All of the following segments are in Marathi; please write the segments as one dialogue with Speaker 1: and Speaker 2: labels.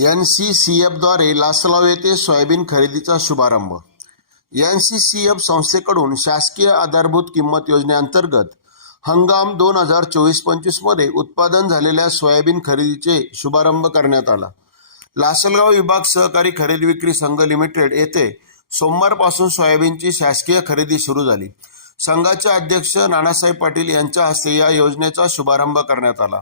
Speaker 1: एन सी सी एफद्वारे लासलाव येथे सोयाबीन खरेदीचा शुभारंभ. एन सी सी एफ संस्थेकडून शासकीय आधारभूत किंमत योजनेअंतर्गत हंगाम दोन हजार चोवीस पंचवीसमध्ये उत्पादन झालेल्या सोयाबीन खरेदीचे शुभारंभ करण्यात आला. लासलगाव विभाग सहकारी खरेदी विक्री संघ लिमिटेड येथे सोमवारपासून सोयाबीनची शासकीय खरेदी सुरू झाली. संघाचे अध्यक्ष नानासाहेब पाटील यांच्या हस्ते या योजनेचा शुभारंभ करण्यात आला.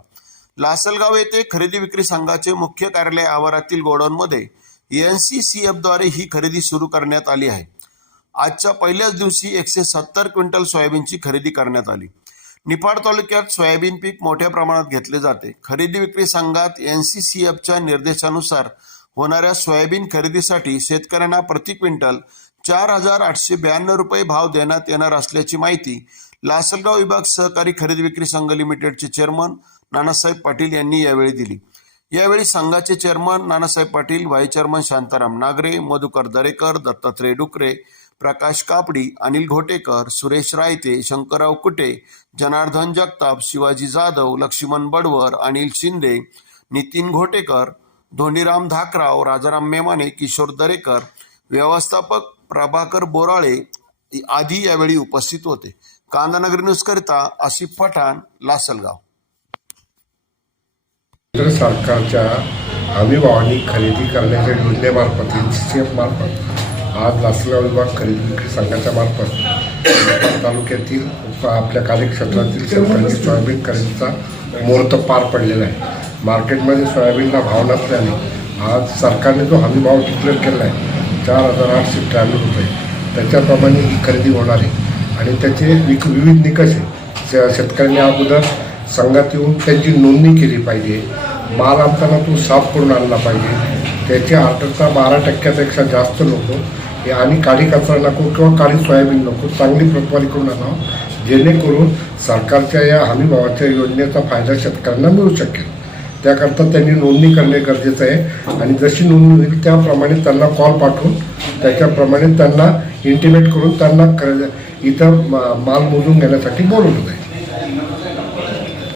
Speaker 1: लासलगाव येथे खरेदी विक्री संघाचे मुख्य कार्यालय आवारातील गोडाऊनमध्ये एन सी सी एफद्वारे ही खरेदी सुरू करण्यात आली आहे. आजच्या पहिल्याच दिवशी एकशे सत्तर क्विंटल सोयाबीनची खरेदी करण्यात आली. निफाड तालुक्यात सोयाबीन पीक मोठ्या प्रमाणात घेतले जाते. खरेदी विक्री संघात एन सी सी एफच्या निर्देशानुसार होणाऱ्या सोयाबीन खरेदीसाठी शेतकऱ्यांना प्रति क्विंटल चार हजार आठशे ब्याण्णव रुपये भाव देण्यात येणार असल्याची माहिती लासलगाव विभाग सहकारी खरेदी विक्री संघ लिमिटेडचे चेअरमन नानासाहेब पाटील यांनी यावेळी दिली. यावेळी संघाचे chairman Nanasaheb Patil vice chairman Shantaram Nagare Madhukar Darekar Dattatray Dukare Prakash Kapadi Anil Ghotekar Suresh रायते शंकरराव कुटे जनार्दन जगताप शिवाजी जाधव लक्ष्मण बडवर अनिल शिंदे नितीन घोटेकर धोंडीराम धाकराव राजाराम मेमाने किशोर दरेकर व्यवस्थापक प्रभाकर बोराळे आदी यावेळी उपस्थित होते. कांदानगर न्यूजकरिता आसिफ पठाण लासलगाव.
Speaker 2: केंद्र सरकारच्या हमीभावानी खरेदी करण्याच्या योजनेमार्फत एन सी सी एफ मार्फत आज लासलगाव विभाग खरेदी विक्री संघाच्या मार्फत तालुक्यातील आपल्या कार्यक्षेत्रातील शेतकऱ्यांची सोयाबीन खरेदीचा मुहूर्त पार पडलेला आहे. मार्केटमध्ये सोयाबीनला भाव नसल्याने आज सरकारने जो हमीभाव डिक्लेअर केला आहे चार हजार आठशे त्र्याण्णव रुपये. त्याच्याप्रमाणे ही खरेदी होणार आहे. आणि त्याचे विक विविध निकष आहे शेतकऱ्यांनी अगोदर संघात येऊन त्यांची नोंदणी केली पाहिजे. माल आणताना तो साफ करून आणला पाहिजे. त्याच्या आर्डरचा बारा टक्क्यापेक्षा जास्त नको. हे आणि काळी कचरा नको किंवा काळी सोयाबीन नको. चांगली प्रतवारी करून आणावं. जेणेकरून सरकारच्या या हमीभावाच्या योजनेचा फायदा शेतकऱ्यांना मिळू शकेल. त्याकरता त्यांनी नोंदणी करणे गरजेचं आहे. आणि जशी नोंदणी होईल त्याप्रमाणे त्यांना कॉल पाठवून त्याच्याप्रमाणे त्यांना इंटिमेट करून त्यांना इथं मा- माल मोजून घेण्यासाठी बोलवलं जाईल.